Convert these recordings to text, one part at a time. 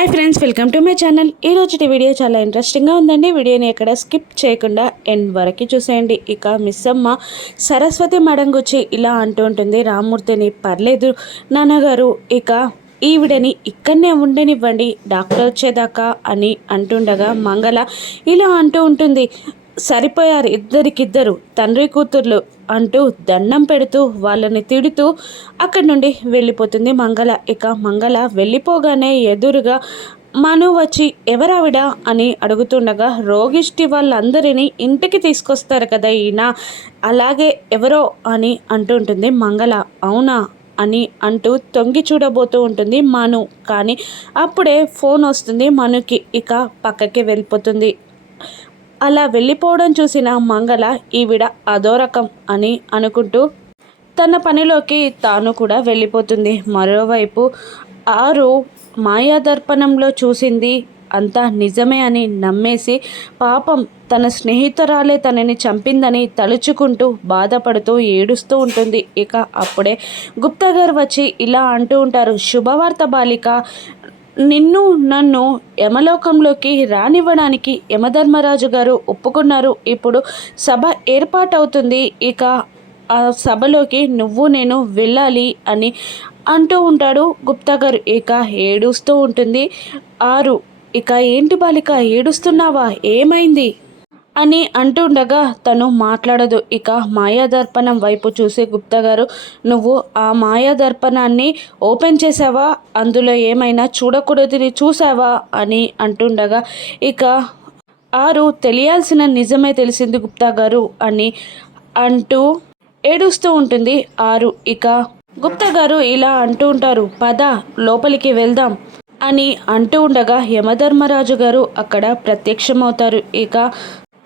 Hi friends, welcome to my channel. ఈరోజు video చాలా ఇంట్రెస్టింగ్గా ఉందండి. వీడియోని ఎక్కడ స్కిప్ చేయకుండా ఎండ్ వరకు చూసేయండి. ఇక మిస్సమ్మ సరస్వతి మేడం గురించి ఇలా అంటూ ఉంటుంది రామ్మూర్తిని, పర్లేదు నాన్నగారు, ఇక ఈవిడని ఇక్కడనే ఉండనివ్వండి డాక్టర్ వచ్చేదాకా అని అంటుండగా మంగళ ఇలా అంటూ ఉంటుంది, సరిపోయారు ఇద్దరికిద్దరు తండ్రి కూతుర్లు అంటూ దండం పెడుతూ వాళ్ళని తిడుతూ అక్కడి నుండి వెళ్ళిపోతుంది మంగళ. ఇక మంగళ వెళ్ళిపోగానే ఎదురుగా మను వచ్చి ఎవరావిడ అని అడుగుతుండగా, రోగిష్టి వాళ్ళందరినీ ఇంటికి తీసుకొస్తారు కదా ఈయన, అలాగే ఎవరో అని అంటుంటుంది మంగళ. అవునా అని అంటూ తొంగి చూడబోతూ ఉంటుంది మను. కానీ అప్పుడే ఫోన్ వస్తుంది మనుకి. ఇక పక్కకి వెళ్ళిపోతుంది. అలా వెళ్ళిపోవడం చూసిన మంగళ ఈవిడ అదో రకం అని అనుకుంటూ తన పనిలోకి తాను కూడా వెళ్ళిపోతుంది. మరోవైపు ఆరు మాయాదర్పణంలో చూసింది అంతా నిజమే అని నమ్మేసి పాపం తన స్నేహితురాలే తనని చంపిందని తలుచుకుంటూ బాధపడుతూ ఏడుస్తూ ఉంటుంది. ఇక అప్పుడే గుప్తా గారు వచ్చి ఇలా అంటూ ఉంటారు, శుభవార్త బాలిక, నిన్ను నన్ను యమలోకంలోకి రానివ్వడానికి యమధర్మరాజు గారు ఒప్పుకున్నారు. ఇప్పుడు సభ ఏర్పాటవుతుంది. ఇక ఆ సభలోకి నువ్వు నేను వెళ్ళాలి అని అంటూ ఉంటాడు గుప్తా గారు. ఇక ఏడుస్తూ ఉంటుంది ఆరు. ఇక ఏంటి బాలిక ఏడుస్తున్నావా, ఏమైంది అని అంటుండగా తను మాట్లాడదు. ఇక మాయాదర్పణం వైపు చూసి గుప్తా గారు, నువ్వు ఆ మాయాదర్పణాన్ని ఓపెన్ చేసావా, అందులో ఏమైనా చూడకూడదని చూసావా అని అంటుండగా ఇక ఆరు తెలియాల్సిన నిజమే తెలిసింది గుప్తా గారు అని అంటూ ఏడుస్తూ ఉంటుంది ఆరు. ఇక గుప్తా గారు ఇలా అంటూ ఉంటారు, పద లోపలికి వెళ్దాం అని అంటూ ఉండగా యమధర్మరాజు గారు అక్కడ ప్రత్యక్షమవుతారు. ఇక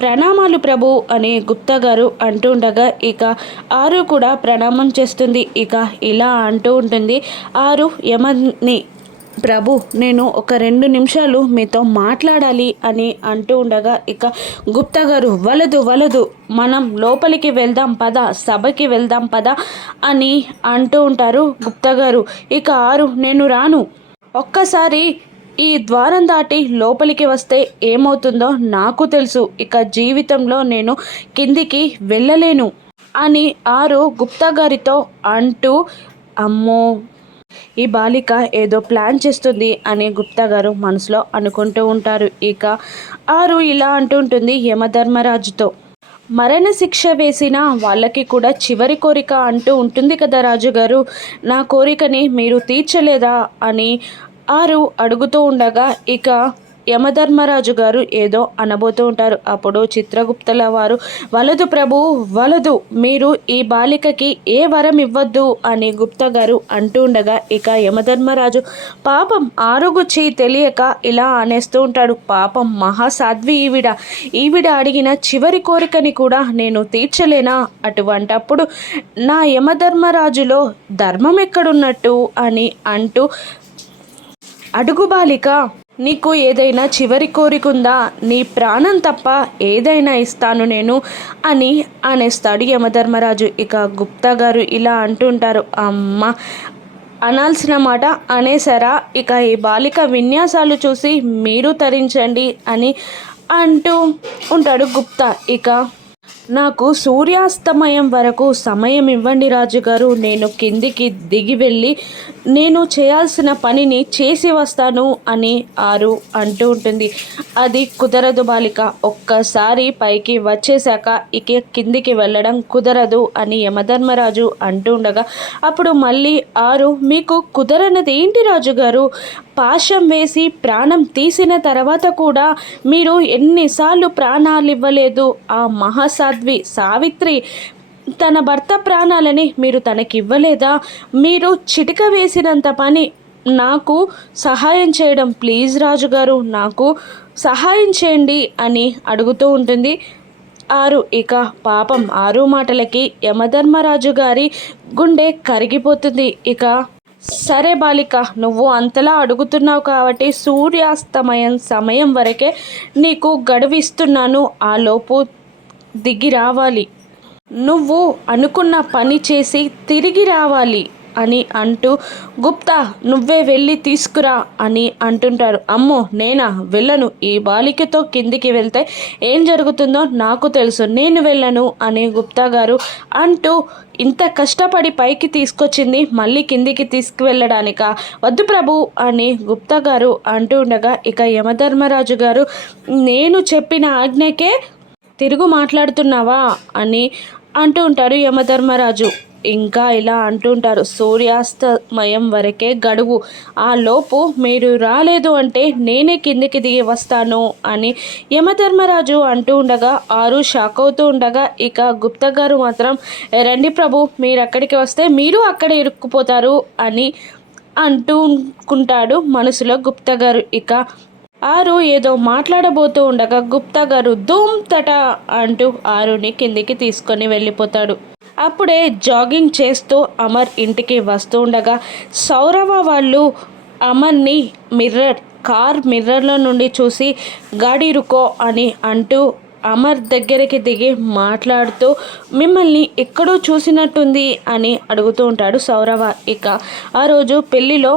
ప్రణామాలు ప్రభు అని గుప్తా గారు అంటూ ఉండగా ఇక ఆరు కూడా ప్రణామం చేస్తుంది. ఇక ఇలా అంటూ ఉంటుంది ఆరు యమని, ప్రభు నేను ఒక 2 నిమిషాలు మీతో మాట్లాడాలి అని అంటూ ఉండగా ఇక గుప్తా గారు, వలదు మనం లోపలికి వెళ్దాం పద, సభకి వెళ్దాం పద అని అంటూ ఉంటారు గుప్తా గారు. ఇక ఆరు, నేను రాను, ఒక్కసారి ఈ ద్వారం దాటి లోపలికి వస్తే ఏమవుతుందో నాకు తెలుసు, ఇక జీవితంలో నేను కిందికి వెళ్ళలేను అని ఆరు గుప్తా గారితో అంటూ, అమ్మో ఈ బాలిక ఏదో ప్లాన్ చేస్తుంది అని గుప్తా గారు మనసులో అనుకుంటూ ఉంటారు. ఇక ఆరు ఇలా అంటుంటుంది యమధర్మరాజుతో, మరణ శిక్ష వేసిన వాళ్ళకి కూడా చివరి కోరిక అంటూ ఉంటుంది కదా రాజుగారు, నా కోరికని మీరు తీర్చలేదా అని ఆరు అడుగుతూ ఉండగా ఇక యమధర్మరాజు గారు ఏదో అనబోతూ ఉంటారు. అప్పుడు చిత్రగుప్తల వారు, వలదు ప్రభు వలదు, మీరు ఈ బాలికకి ఏ వరం ఇవ్వద్దు అని గుప్తా గారు అంటూ ఉండగా ఇక యమధర్మరాజు పాపం ఆరుగుచ్చి తెలియక ఇలా అనేస్తూ ఉంటాడు, పాపం మహాసాధ్వి ఈవిడ అడిగిన చివరి కోరికని కూడా నేను తీర్చలేనా, అటువంటప్పుడు నా యమధర్మరాజులో ధర్మం ఎక్కడున్నట్టు అని అంటూ, అడుగు బాలిక, నీకు ఏదైనా చివరి కోరికుందా, నీ ప్రాణం తప్ప ఏదైనా ఇస్తాను నేను అని అనేస్తాడు యమధర్మరాజు. ఇక గుప్తా గారు ఇలా అంటుంటారు, అమ్మ అనాల్సిన మాట అనేసారా, ఇక ఈ బాలిక విన్యాసాలు చూసి మీరు తరించండి అని అంటూ ఉంటాడు గుప్తా. ఇక నాకు సూర్యాస్తమయం వరకు సమయం ఇవ్వండి రాజుగారు, నేను కిందికి దిగి వెళ్ళి నేను చేయాల్సిన పనిని చేసి వస్తాను అని ఆరు అంటూ ఉంటుంది. అది కుదరదు బాలిక, ఒక్కసారి పైకి వచ్చేశాక ఇక కిందికి వెళ్ళడం కుదరదు అని యమధర్మరాజు అంటూ ఉండగా అప్పుడు మళ్ళీ ఆరు, మీకు కుదరనది ఏంటి రాజుగారు, పాశం వేసి ప్రాణం తీసిన తర్వాత కూడా మీరు ఎన్నిసార్లు ప్రాణాలు ఇవ్వలేదు, ఆ మహాసాధ్వి సావిత్రి తన భర్త ప్రాణాలని మీరు తనకివ్వలేదా, మీరు చిటిక వేసినంత పని నాకు సహాయం చేయడం, ప్లీజ్ రాజుగారు నాకు సహాయం చేయండి అని అడుగుతూ ఉంటుంది ఆరు. ఇక పాపం ఆరు మాటలకి యమధర్మరాజు గారి గుండె కరిగిపోతుంది. ఇక సరే బాలిక, నువ్వు అంతలా అడుగుతున్నావు కాబట్టి సూర్యాస్తమయం సమయం వరకే నీకు గడువిస్తున్నాను, ఆలోపు దిగి రావాలి, నువ్వు అనుకున్న పని చేసి తిరిగి రావాలి అని అంటూ గుప్తా నువ్వే వెళ్ళి తీసుకురా అని అంటుంటారు. అమ్మో నేనా వెళ్ళను, ఈ బాలికతో కిందికి వెళ్తే ఏం జరుగుతుందో నాకు తెలుసు, నేను వెళ్ళను అని గుప్తా గారు అంటూ ఇంత కష్టపడి పైకి తీసుకొచ్చింది మళ్ళీ కిందికి తీసుకువెళ్ళడానిక, వద్దు ప్రభు అని గుప్తా గారు అంటూ ఉండగా ఇక యమధర్మరాజు గారు నేను చెప్పిన ఆజ్ఞకే తిరుగు మాట్లాడుతున్నావా అని అంటూ ఉంటారు యమధర్మరాజు. ఇంకా ఇలా అంటుంటారు, సూర్యాస్తమయం వరకే గడువు, ఆ లోపు మీరు రాలేదు అంటే నేనే కిందికి దిగి వస్తాను అని యమధర్మరాజు అంటూ ఉండగా ఆరు షాక్ అవుతూ ఉండగా ఇక గుప్తా గారు మాత్రం రండి ప్రభు, మీరు అక్కడికి వస్తే మీరు అక్కడే ఇరుక్కుపోతారు అని అంటూకుంటాడు మనసులో గుప్తా గారు. ఇక ఆరు ఏదో మాట్లాడబోతూ ఉండగా గుప్తా గారు ధూమ్ తట అంటూ ఆరుని కిందికి తీసుకొని వెళ్ళిపోతాడు. అప్పుడే జాగింగ్ చేస్తూ అమర్ ఇంటికి వస్తూ ఉండగా సౌరవ వాళ్ళు అమర్ని కార్ మిర్రర్లో నుండి చూసి గాడి రుకో అని అంటూ అమర్ దగ్గరికి దిగి మాట్లాడుతూ మిమ్మల్ని ఎక్కడో చూసినట్టుంది అని అడుగుతూ ఉంటాడు సౌరవ. ఇక ఆ రోజు పెళ్ళిలో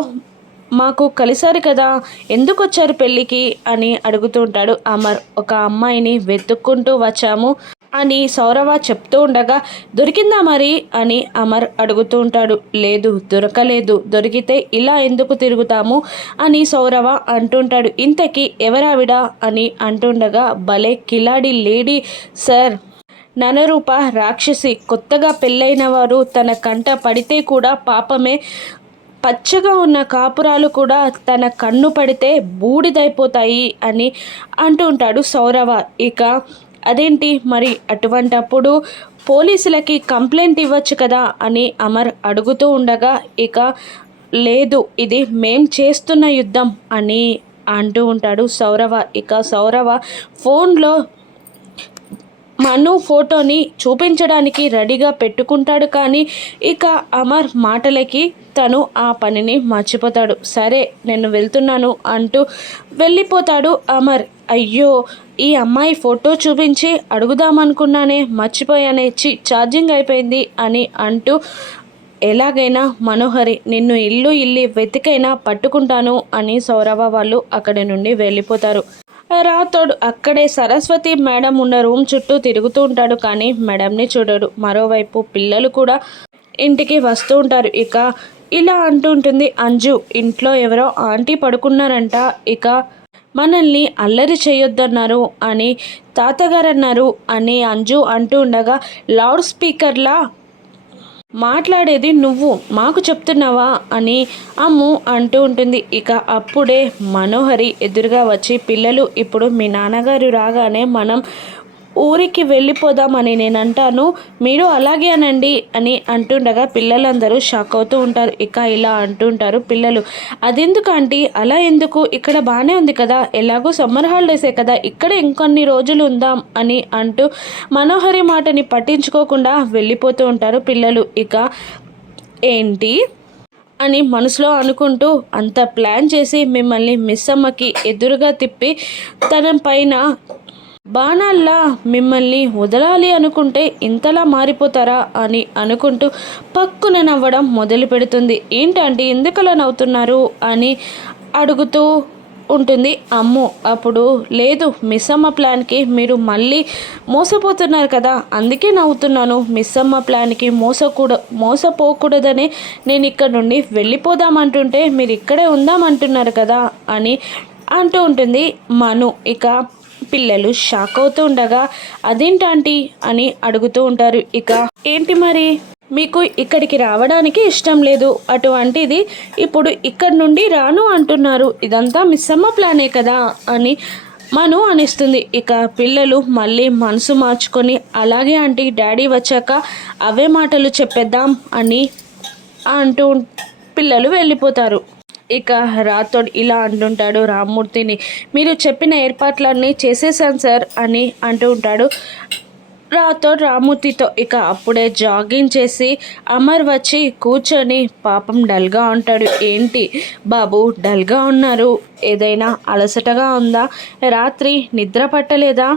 మాకు కలిసారు కదా, ఎందుకు వచ్చారు పెళ్ళికి అని అడుగుతూ ఉంటాడు అమర్. ఒక అమ్మాయిని వెతుక్కుంటూ వచ్చాము అని సౌరవ చెప్తూ ఉండగా దొరికిందా మరి అని అమర్ అడుగుతూ ఉంటాడు. లేదు దొరకలేదు, దొరికితే ఇలా ఎందుకు తిరుగుతాము అని సౌరవ అంటుంటాడు. ఇంతకీ ఎవరావిడ అని అంటుండగా భలే కిలాడి లేడీ సార్, ననరూప రాక్షసి, కొత్తగా పెళ్ళైన వారు తన కంట పడితే కూడా పాపమే, పచ్చగా ఉన్న కాపురాలు కూడా తన కన్ను పడితే బూడిదైపోతాయి అని అంటూ ఉంటాడు సౌరవ. ఇక అదేంటి మరి, అటువంటప్పుడు పోలీసులకి కంప్లైంట్ ఇవ్వచ్చు కదా అని అమర్ అడుగుతూ ఉండగా ఇక లేదు ఇది మేం చేస్తున్న యుద్ధం అని అంటూ ఉంటాడు సౌరవ. ఇక సౌరవ ఫోన్లో మను ఫోటోని చూపించడానికి రెడీగా పెట్టుకుంటాడు. కానీ ఇక అమర్ మాటలకి తను ఆ పనిని మర్చిపోతాడు. సరే నేను వెళ్తున్నాను అంటూ వెళ్ళిపోతాడు అమర్. అయ్యో ఈ అమ్మాయి ఫోటో చూపించి అడుగుదామనుకున్నానే, మర్చిపోయానే, ఛార్జింగ్ అయిపోయింది అని అంటూ ఎలాగైనా మనోహరి నిన్ను ఇల్లు వెతికైనా పట్టుకుంటాను అని సౌరవ వాళ్ళు అక్కడి నుండి వెళ్ళిపోతారు. రాతోడు అక్కడే సరస్వతి మేడం ఉన్న రూమ్ చుట్టూ తిరుగుతూ ఉంటాడు, కానీ మేడంని చూడడు. మరోవైపు పిల్లలు కూడా ఇంటికి వస్తూ ఉంటారు. ఇక ఇలా అంటూ ఉంటుంది అంజు, ఇంట్లో ఎవరో ఆంటీ పడుకున్నారంట, ఇక మనల్ని అల్లరి చేయొద్దన్నారు అని తాతగారు అన్నారు అని అంజు అంటూ ఉండగా లౌడ్ స్పీకర్లా మాట్లాడేది నువ్వు మాకు చెప్తున్నావా అని అమ్ము అంటూ ఉంటుంది. ఇక అప్పుడే మనోహరి ఎదురుగా వచ్చి పిల్లలు ఇప్పుడు మీ నాన్నగారు రాగానే మనం ఊరికి వెళ్ళిపోదామని నేను అంటాను, మీరు అలాగే అనండి అని అంటుండగా పిల్లలందరూ షాక్ అవుతూ ఉంటారు. ఇక ఇలా అంటుంటారు పిల్లలు, అదెందుకు ఆంటీ అలా ఎందుకు, ఇక్కడ బాగానే ఉంది కదా, ఎలాగో సమ్మర్ హాలిడేసే కదా, ఇక్కడ ఇంకొన్ని రోజులు ఉందాం అని అంటూ మనోహరి మాటని పట్టించుకోకుండా వెళ్ళిపోతూ ఉంటారు పిల్లలు. ఇక ఏంటి అని మనసులో అనుకుంటూ అంత ప్లాన్ చేసి మిమ్మల్ని మిస్ అమ్మకి ఎదురుగా తిప్పి తన పైన బాణాల్లా మిమ్మల్ని వదలాలి అనుకుంటే ఇంతలా మారిపోతారా అని అనుకుంటూ పక్కున నవ్వడం మొదలు పెడుతుంది. ఏంటంటే ఎందుకలా నవ్వుతున్నారు అని అడుగుతూ ఉంటుంది అమ్ము. అప్పుడు లేదు మిస్ అమ్మ ప్లాన్కి మీరు మళ్ళీ మోసపోతున్నారు కదా, అందుకే నవ్వుతున్నాను, మిస్ అమ్మ ప్లాన్కి మోసపోకూడదని నేను ఇక్కడ నుండి వెళ్ళిపోదామంటుంటే మీరు ఇక్కడే ఉందామంటున్నారు కదా అని అంటూ ఉంటుంది మను. ఇక పిల్లలు షాక్ అవుతూ ఉండగా అదేంటాంటీ అని అడుగుతూ ఉంటారు. ఇక ఏంటి మరి మీకు ఇక్కడికి రావడానికి ఇష్టం లేదు, అటువంటిది ఇప్పుడు ఇక్కడ నుండి రాను అంటున్నారు, ఇదంతా మిస్ అమ్మ ప్లానే కదా అని మను అనిస్తుంది. ఇక పిల్లలు మళ్ళీ మనసు మార్చుకొని అలాగే ఆంటీ డాడీ వచ్చాక అవే మాటలు చెప్పేద్దాం అని అంటూ పిల్లలు వెళ్ళిపోతారు. ఇక రాతోడు ఇలా అంటుంటాడు రామ్మూర్తిని, మీరు చెప్పిన ఏర్పాట్లన్నీ చేసేసాను సార్ అని అంటూ ఉంటాడు రాతోడు రామ్మూర్తితో. ఇక అప్పుడే జాగింగ్ చేసి అమర్ వచ్చి కూర్చొని పాపం డల్గా ఉంటాడు. ఏంటి బాబు డల్గా ఉన్నారు, ఏదైనా అలసటగా ఉందా, రాత్రి నిద్ర పట్టలేదా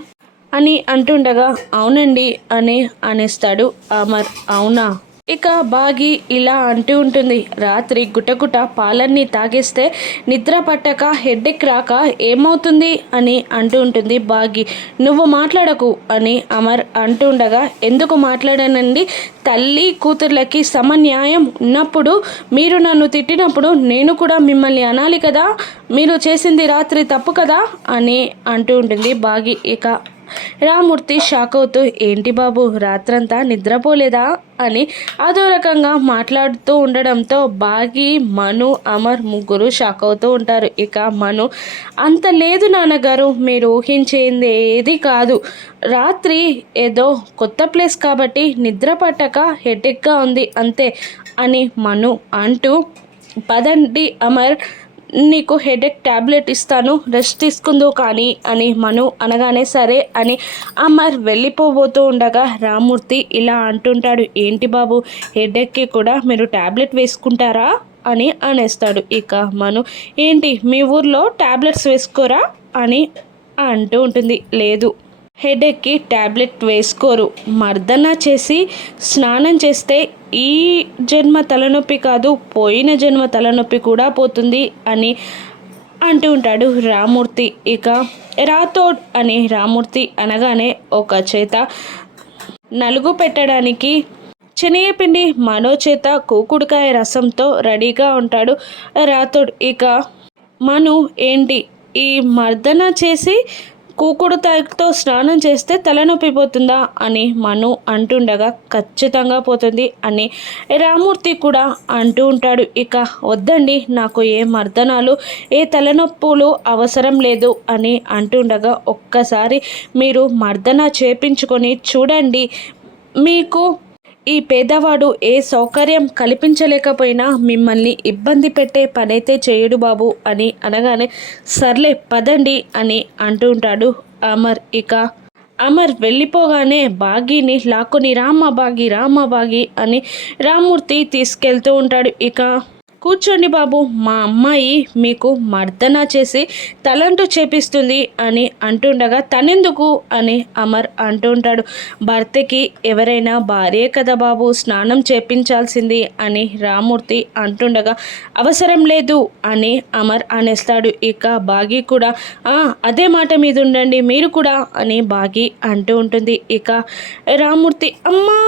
అని అంటుండగా అవునండి అని అనేస్తాడు అమర్. అవునా ఇక బాగి ఇలా అంటూ ఉంటుంది, రాత్రి గుటగుట పాలన్నీ తాగేస్తే నిద్ర పట్టక హెడ్ఏక్ రాక ఏమవుతుంది అని అంటూ ఉంటుంది బాగి. నువ్వు మాట్లాడకు అని అమర్ అంటుండగా, ఎందుకు మాట్లాడానండి, తల్లి కూతుర్లకి సమన్యాయం ఉన్నప్పుడు మీరు నన్ను తిట్టినప్పుడు నేను కూడా మిమ్మల్ని అనాలి కదా, మీరు చేసింది రాత్రి తప్పు కదా అని అంటూ ఉంటుంది బాగి. ఇక రామూర్తి షాక్ అవుతూ, ఏంటి బాబు రాత్రంతా నిద్రపోలేదా అని అదో రకంగా మాట్లాడుతూ ఉండడంతో బాగి, మను, అమర్ ముగ్గురు షాక్ అవుతూ ఉంటారు. ఇక మను, అంత లేదు నాన్నగారు, మీరు ఊహించేది ఏది కాదు, రాత్రి ఏదో కొత్త ప్లేస్ కాబట్టి నిద్ర పట్టక హెడేక్గా ఉంది అంతే అని మను అంటూ, పదండి అమర్, నీకు హెడేక్ ట్యాబ్లెట్ ఇస్తాను, రెస్ట్ తీసుకుందో కానీ అని మను అనగానే సరే అని అమర్ వెళ్ళిపోబోతూ ఉండగా రామూర్తి ఇలా అంటుంటాడు, ఏంటి బాబు హెడేక్కి కూడా మీరు ట్యాబ్లెట్ వేసుకుంటారా అని అనేస్తాడు. ఇక మను, ఏంటి మీ ఊర్లో ట్యాబ్లెట్స్ వేసుకోరా అని అంటూ ఉంటుంది. లేదు, హెడేక్కి ట్యాబ్లెట్ వేసుకోరు, మర్దన చేసి స్నానం చేస్తే ఈ జన్మ తలనొప్పి కాదు పోయిన జన్మ తలనొప్పి కూడా పోతుంది అని అంటూ ఉంటాడు రామూర్తి. ఇక రాథోడ్ అని రామూర్తి అనగానే ఒక చేత నలుగు పెట్టడానికి శనగపిండి మరో చేత కూకుడుకాయ రసంతో రెడీగా ఉంటాడు రాథోడ్. ఇక మను, ఏంటి ఈ మర్దన చేసి కూకుడుకాయతో స్నానం చేస్తే తలనొప్పి పోతుందా అని మను అంటుండగా, ఖచ్చితంగా పోతుంది అని రామూర్తి కూడా అంటూ ఉంటాడు. ఇక వద్దండి, నాకు ఏ మర్దనాలు ఏ తలనొప్పులు అవసరం లేదు అని అంటుండగా, ఒక్కసారి మీరు మర్దన చేపించుకొని చూడండి, మీకు ఈ పేదవాడు ఏ సౌకర్యం కల్పించలేకపోయినా మిమ్మల్ని ఇబ్బంది పెట్టే పనైతే చేయడు బాబు అని అనగానే, సర్లే పదండి అని అంటూ ఉంటాడు అమర్. ఇక అమర్ వెళ్ళిపోగానే బాగీని లాక్కుని రామ బాగి అని రామూర్తి తీసుకెళ్తూ ఉంటాడు. ఇక కూర్చోండి బాబు, మా అమ్మాయి మీకు మర్దన చేసి తలంటూ చేపిస్తుంది అని అంటుండగా, తనెందుకు అని అమర్ అంటూ ఉంటాడు. భర్తకి ఎవరైనా భార్యే కదా బాబు స్నానం చేపించాల్సింది అని రామూర్తి అంటుండగా, అవసరం లేదు అని అమర్ అనేస్తాడు. ఇక బాగి కూడా, అదే మాట మీద ఉండండి మీరు కూడా అని బాగి అంటూ ఉంటుంది. ఇక రామూర్తి అమ్మా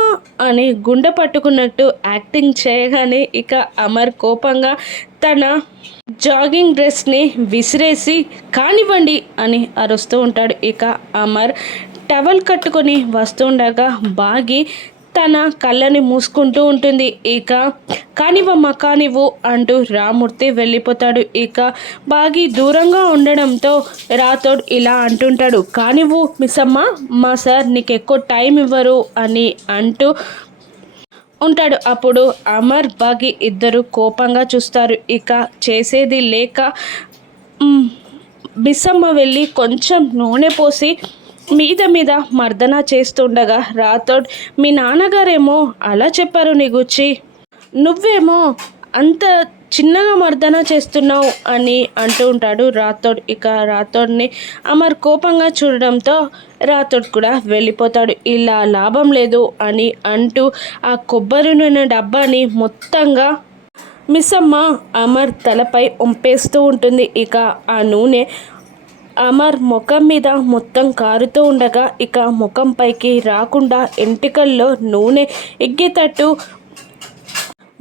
అని గుండె పట్టుకున్నట్టు యాక్టింగ్ చేయగానే ఇక అమర్ కోపంగా తన జాగింగ్ డ్రెస్ని విసిరేసి కానివ్వండి అని అరుస్తూ ఉంటాడు. ఇక అమర్ టవల్ కట్టుకొని వస్తుండగా బాగి తన కళ్ళని మూసుకుంటూ ఉంటుంది. ఇక కానివ్వు అంటూ రామూర్తి వెళ్ళిపోతాడు. ఇక బాగి దూరంగా ఉండడంతో రాథోడ్ ఇలా అంటుంటాడు, కానివ్వు మిస్సమ్మ, మా సార్ నీకు ఎక్కువ టైం ఇవ్వరు అని అంటూ ఉంటాడు. అప్పుడు అమర్ బాగి ఇద్దరు కోపంగా చూస్తారు. ఇక చేసేది లేక మిస్సమ్మ వెళ్ళి కొంచెం నూనె పోసి మీద మర్దన చేస్తుండగా, రాథోడ్, మీ నాన్నగారేమో అలా చెప్పారు నీ గుచ్చి, నువ్వేమో అంత చిన్నగా మర్దన చేస్తున్నావు అని అంటూ ఉంటాడు రాథోడ్. ఇక రాథోడ్ని అమర్ కోపంగా చూడడంతో రాథోడ్ కూడా వెళ్ళిపోతాడు. ఇలా లాభం లేదు అని అంటూ ఆ కొబ్బరి నూనె డబ్బాని మొత్తంగా మిస్సమ్మ అమర్ తలపై ఒంపేస్తూ ఉంటుంది. ఇక ఆ నూనె అమర్ ముఖం మీద మొత్తం కారుతూ ఉండగా, ఇక ముఖం పైకి రాకుండా ఎంటికల్లో నూనె ఎగ్గేటట్టు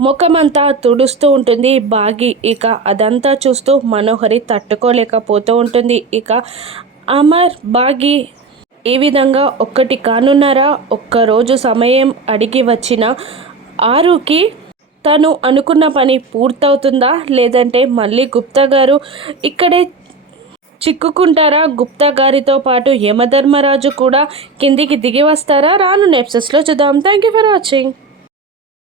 ముఖమంతా తుడుస్తూ ఉంటుంది బాగి. ఇక అదంతా చూస్తూ మనోహరి తట్టుకోలేకపోతూ ఉంటుంది. ఇక అమర్ బాగి ఈ విధంగా ఒక్కటి కానున్నారా, ఒక్కరోజు సమయం అడిగి వచ్చిన ఆరుకి తను అనుకున్న పని పూర్తవుతుందా, లేదంటే మళ్ళీ గుప్తా గారు ఇక్కడే చిక్కుకుంటారా, గుప్తా గారితో పాటు యమధర్మరాజు కూడా కిందికి దిగి వస్తారా, రాను ఎపిసోడ్స్లో చూద్దాం. Thank you for watching.